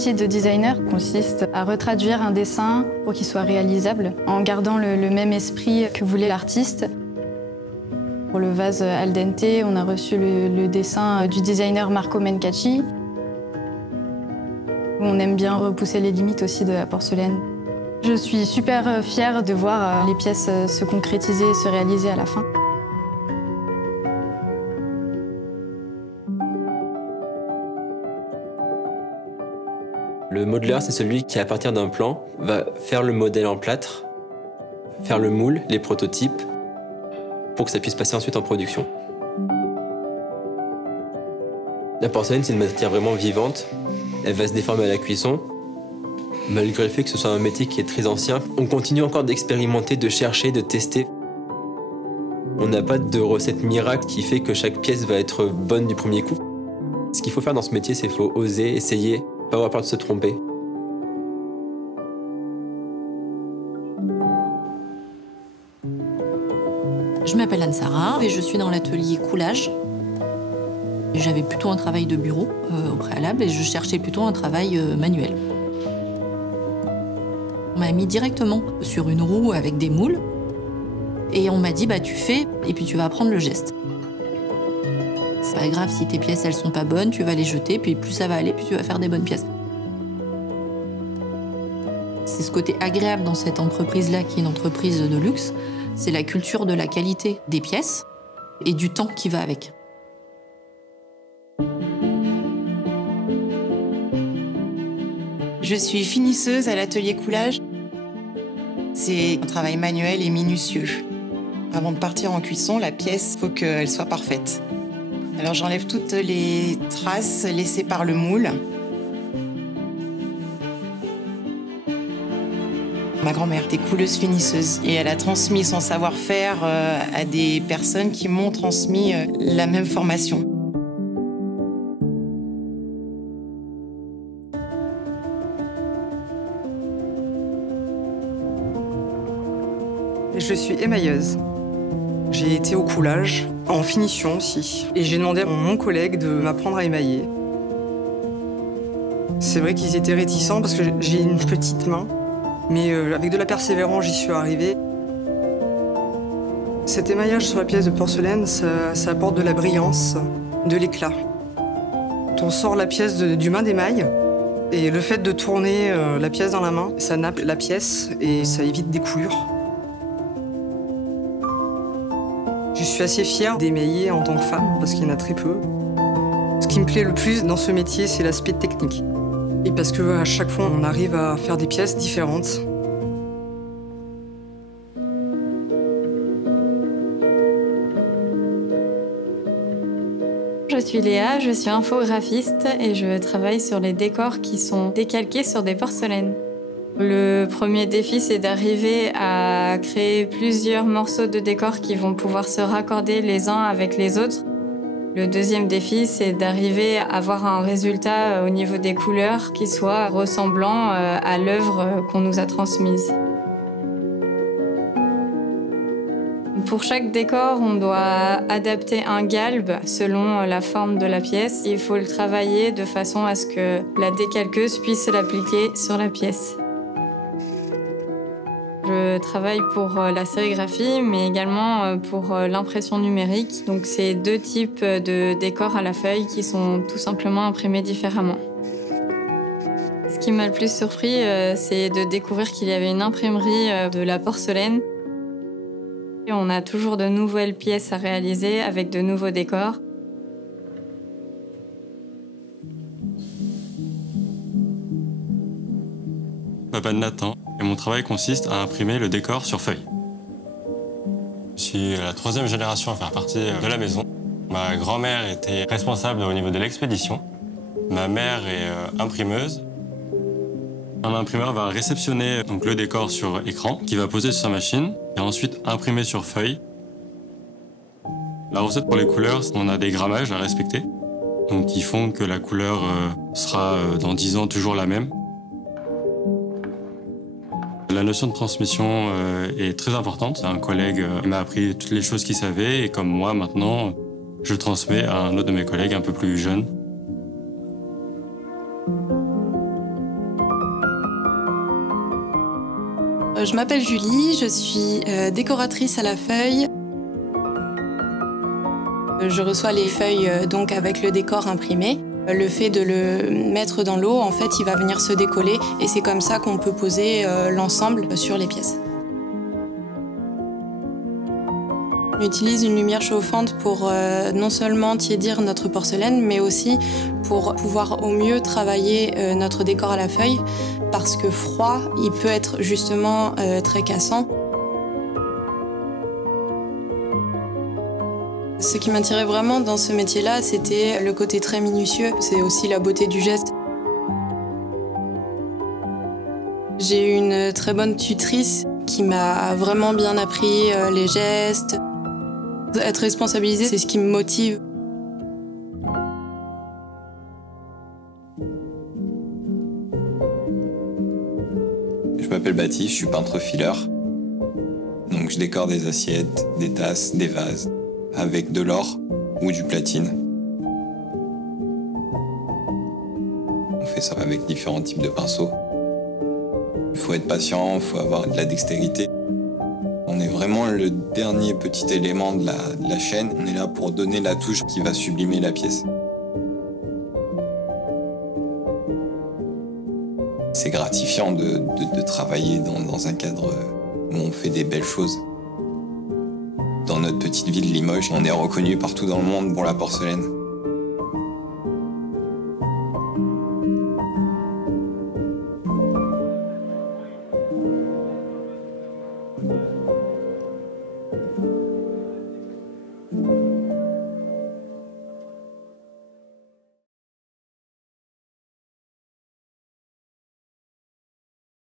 métier de designer consiste à retraduire un dessin pour qu'il soit réalisable, en gardant le même esprit que voulait l'artiste. Pour le vase al dente, on a reçu le dessin du designer Marco Mencacci. On aime bien repousser les limites aussi de la porcelaine. Je suis super fière de voir les pièces se concrétiser et se réaliser à la fin. Le modeler, c'est celui qui, à partir d'un plan, va faire le modèle en plâtre, faire le moule, les prototypes, pour que ça puisse passer ensuite en production. La porcelaine, c'est une matière vraiment vivante. Elle va se déformer à la cuisson. Malgré le fait que ce soit un métier qui est très ancien, on continue encore d'expérimenter, de chercher, de tester. On n'a pas de recette miracle qui fait que chaque pièce va être bonne du premier coup. Ce qu'il faut faire dans ce métier, c'est qu'il faut oser, essayer, pas avoir peur de se tromper. Je m'appelle Anne-Sara et je suis dans l'atelier coulage. J'avais plutôt un travail de bureau au préalable et je cherchais plutôt un travail manuel. On m'a mis directement sur une roue avec des moules et on m'a dit tu fais et puis tu vas apprendre le geste. C'est pas grave si tes pièces elles sont pas bonnes, tu vas les jeter, puis plus ça va aller, plus tu vas faire des bonnes pièces. C'est ce côté agréable dans cette entreprise-là qui est une entreprise de luxe, c'est la culture de la qualité des pièces et du temps qui va avec. Je suis finisseuse à l'atelier coulage. C'est un travail manuel et minutieux. Avant de partir en cuisson, la pièce, il faut qu'elle soit parfaite. Alors j'enlève toutes les traces laissées par le moule. Ma grand-mère était couleuse finisseuse et elle a transmis son savoir-faire à des personnes qui m'ont transmis la même formation. Je suis émailleuse. J'ai été au coulage, en finition aussi. Et j'ai demandé à mon collègue de m'apprendre à émailler. C'est vrai qu'ils étaient réticents parce que j'ai une petite main. Mais avec de la persévérance, j'y suis arrivée. Cet émaillage sur la pièce de porcelaine, ça apporte de la brillance, de l'éclat. On sort la pièce du main d'émail. Et le fait de tourner la pièce dans la main, ça nappe la pièce et ça évite des coulures. Je suis assez fière d'émailler en tant que femme, parce qu'il y en a très peu. Ce qui me plaît le plus dans ce métier, c'est l'aspect technique. Et parce qu'à chaque fois, on arrive à faire des pièces différentes. Je suis Léa, je suis infographiste et je travaille sur les décors qui sont décalqués sur des porcelaines. Le premier défi, c'est d'arriver à créer plusieurs morceaux de décor qui vont pouvoir se raccorder les uns avec les autres. Le deuxième défi, c'est d'arriver à avoir un résultat au niveau des couleurs qui soit ressemblant à l'œuvre qu'on nous a transmise. Pour chaque décor, on doit adapter un galbe selon la forme de la pièce. Il faut le travailler de façon à ce que la décalqueuse puisse l'appliquer sur la pièce. Je travaille pour la sérigraphie, mais également pour l'impression numérique. Donc, c'est deux types de décors à la feuille qui sont tout simplement imprimés différemment. Ce qui m'a le plus surpris, c'est de découvrir qu'il y avait une imprimerie de la porcelaine. On a toujours de nouvelles pièces à réaliser avec de nouveaux décors. Je m'appelle Nathan et mon travail consiste à imprimer le décor sur feuille. Je suis la troisième génération à faire partie de la maison. Ma grand-mère était responsable au niveau de l'expédition. Ma mère est imprimeuse. Un imprimeur va réceptionner donc, le décor sur écran, qui va poser sur sa machine, et ensuite imprimer sur feuille. La recette pour les couleurs, on a des grammages à respecter, donc qui font que la couleur sera dans 10 ans toujours la même. La notion de transmission est très importante. Un collègue m'a appris toutes les choses qu'il savait, et comme moi maintenant, je transmets à un autre de mes collègues un peu plus jeune. Je m'appelle Julie, je suis décoratrice à la feuille. Je reçois les feuilles donc avec le décor imprimé. Le fait de le mettre dans l'eau, en fait, il va venir se décoller et c'est comme ça qu'on peut poser l'ensemble sur les pièces. On utilise une lumière chauffante pour non seulement tiédir notre porcelaine, mais aussi pour pouvoir au mieux travailler notre décor à la feuille, parce que froid, il peut être justement très cassant. Ce qui m'attirait vraiment dans ce métier-là, c'était le côté très minutieux, c'est aussi la beauté du geste. J'ai eu une très bonne tutrice qui m'a vraiment bien appris les gestes. Être responsabilisée, c'est ce qui me motive. Je m'appelle Baptiste, je suis peintre fileur. Donc je décore des assiettes, des tasses, des vases avec de l'or ou du platine. On fait ça avec différents types de pinceaux. Il faut être patient, il faut avoir de la dextérité. On est vraiment le dernier petit élément de la chaîne. On est là pour donner la touche qui va sublimer la pièce. C'est gratifiant de travailler dans un cadre où on fait des belles choses. Dans notre petite ville Limoges, on est reconnu partout dans le monde pour la porcelaine.